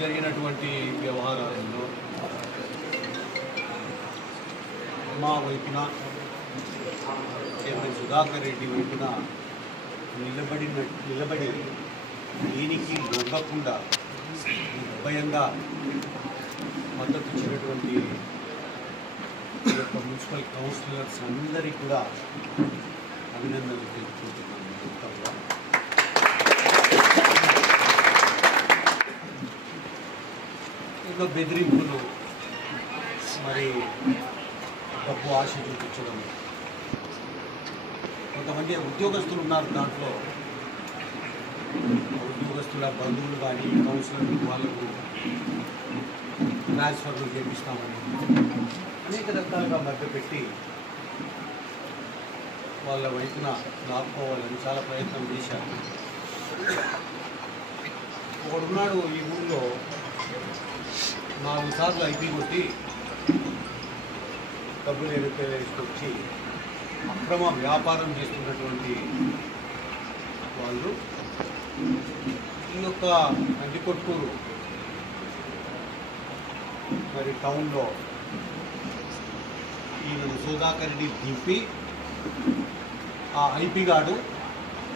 జరిగినటువంటి వ్యవహారాలలో మా వైపున చైర్మన్ సుధాకర్ రెడ్డి వైపున నిలబడిన నిలబడి దీనికి లొంగకుండా నిర్భయంగా మద్దతు ఇచ్చినటువంటి యొక్క మున్సిపల్ కౌన్సిలర్స్ అందరికీ కూడా అభినందనలు తెలుపుకుంటున్నాను. మొత్తంగా. బెదిరింపులు మరి డబ్బు ఆశ చూపించడం కొంతమంది ఉద్యోగస్తులు ఉన్నారు దాంట్లో. ఉద్యోగస్తుల బంధువులు కానీ కౌన్సిలర్లు వాళ్ళకు ట్రాన్స్ఫర్లు చేపిస్తామని అనేక రకాలుగా మధ్యపెట్టి వాళ్ళ వైపున లాక్కోవాలని చాలా ప్రయత్నం చేశారు. ఒకడున్నాడు ఈ ఊళ్ళో నాలుగు సార్లు ఐపీ కొట్టి డబ్బులు ఎరుక వేసుకొచ్చి అక్రమ వ్యాపారం చేస్తున్నటువంటి వాళ్ళు ఈ యొక్క అంటికొట్కూరు మరి టౌన్లో ఈయన సుధాకర్ రెడ్డి దింపి ఆ ఐపీ గారు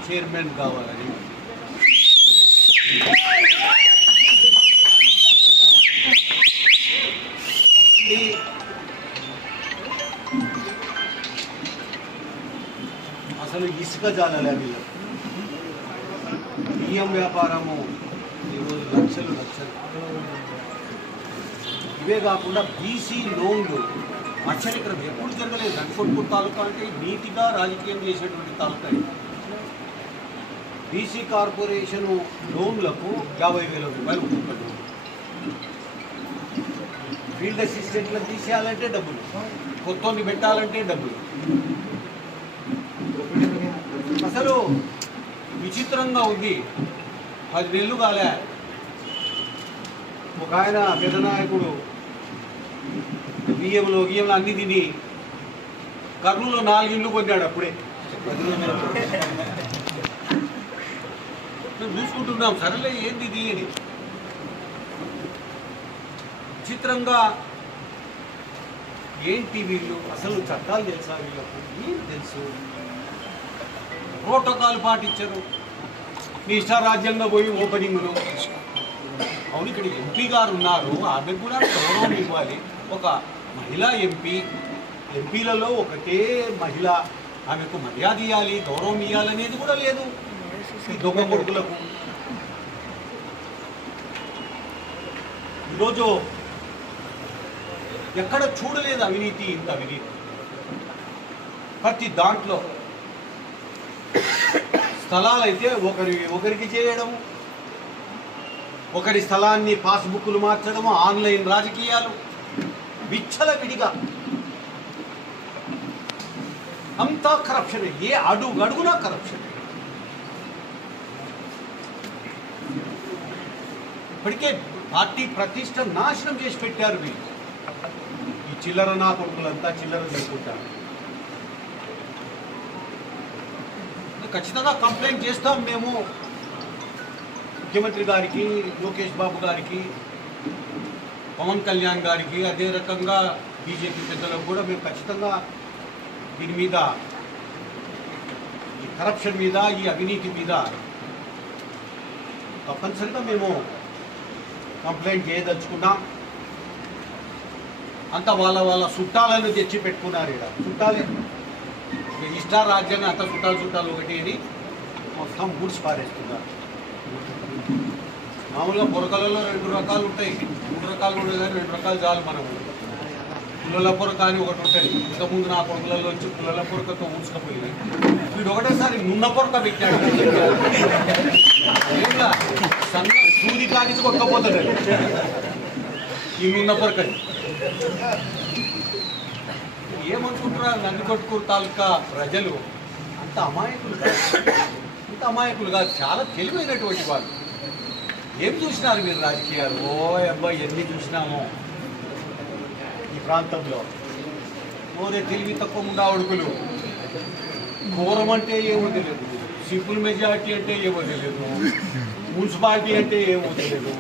చైర్మన్ కావాలని. అసలు ఇసుక జాలలే వీళ్ళు. బియ్యం వ్యాపారము ఈరోజు లక్షలు లక్షలు. ఇవే కాకుండా బీసీ లోన్లు అక్షరికరం ఎప్పుడు జరగలేదు. రణకొట్పూర్ తాలూకా అంటే నీతిగా రాజకీయం చేసేటువంటి తాలూకా బీసీ కార్పొరేషన్ లోన్లకు యాభై వేల రూపాయలు ఒక్కొక్క ఫీల్డ్ అసిస్టెంట్లను తీసేయాలంటే డబ్బులు. కొత్తోని పెట్టాలంటే డబ్బులు అసలు విచిత్రంగా ఉంది. పది నెలలు కాలే. ఒక ఆయన పెద్ద నాయకుడు. బియ్యంలో గియ్యంలో అన్ని తిని కర్నూలు నాలుగు ఇళ్ళు కొన్నాడు అప్పుడే. మేము చూసుకుంటున్నాం సరేలే ఏంది ఇది అని. విచిత్రంగా ఏంటి వీళ్ళు? అసలు చట్టాలు తెలుసా వీళ్ళకు? ఏం తెలుసు? ప్రోటోకాల్ పాటించరు. మీ ఇష్టారాజ్యంగా పోయి ఓపెనింగ్లో. అవును ఇక్కడ ఎంపీ గారు ఉన్నారు ఆమెకు కూడా గౌరవం ఇవ్వాలి. ఒక మహిళా ఎంపీ ఎంపీలలో ఒకటే మహిళ ఆమెకు మర్యాద ఇవ్వాలి గౌరవం ఇవ్వాలనేది కూడా లేదు. ఈ దొంగ కొడుకులకు. ఈరోజు ఎక్కడ చూడలేదు అవినీతి ఇంత అవినీతి. ప్రతి దాంట్లో స్థలాలు అయితే ఒకరి ఒకరికి చేయడం ఒకరి స్థలాన్ని పాస్బుక్లు మార్చడము ఆన్లైన్ రాజకీయాలు విచ్చల విడిగా అంతా కరప్షన్. ఏ అడుగు అడుగునా కరప్షన్. ఇప్పటికే పార్టీ ప్రతిష్ట నాశనం చేసి పెట్టారు వీళ్ళు. ఈ చిల్లర నా కొడుకులంతా చిల్లర తీసుకుంటారు. ఖచ్చితంగా కంప్లైంట్ చేస్తాం మేము. ముఖ్యమంత్రి గారికి లోకేష్ బాబు గారికి పవన్ కళ్యాణ్ గారికి అదే రకంగా బీజేపీ పెద్దలకు కూడా మేము ఖచ్చితంగా దీని మీద ఈ కరప్షన్ మీద ఈ అవినీతి మీద తప్పనిసరిగా మేము కంప్లైంట్ చేయదలుచుకున్నాం. అంత వాళ్ళ వాళ్ళ చుట్టాలను తెచ్చి పెట్టుకున్నారు ఇక్కడ చుట్టాలే. ఇష్ట రాజ్యాంగం అంత చుట్టాలు చుట్టాలు ఒకటి అని మొత్తం గుడ్స్ పారేస్తున్నారు. మామూలుగా పొరకలలో రెండు రకాలు ఉంటాయి. మూడు రకాలు కూడా కానీ రెండు రకాలు చాలు మనకు. పుల్లల పొరక అని ఒకటి ఉంటుంది. ఇంతకుముందు నా పొరకలలో వచ్చి పుల్లల పొరకతో ఊడ్చుకపోయింది వీడు ఒకటేసారి నున్న పొరక పెట్టాడు. సన్న సూది కాగించి కొట్టకపోతాడు. ఈ నున్న పొరకని. ఏమనుకుంటున్నారు నందికొట్కూరు తాలూకా ప్రజలు అంత అమాయకులు కాదు. అంత అమాయకులు కాదు. చాలా తెలివైనటువంటి వాళ్ళు. ఏం చూసినారు మీరు రాజకీయాలు? ఓ అబ్బాయి ఎన్ని చూసినామో. ఈ ప్రాంతంలో. ఓదే తెలివి తక్కువ ఉండా అడుగులు. ఘోరం అంటే ఏమో తెలియదు. సింపుల్ మెజారిటీ అంటే ఏమో తెలియదు. మున్సిపాలిటీ అంటే ఏమో తెలియదు.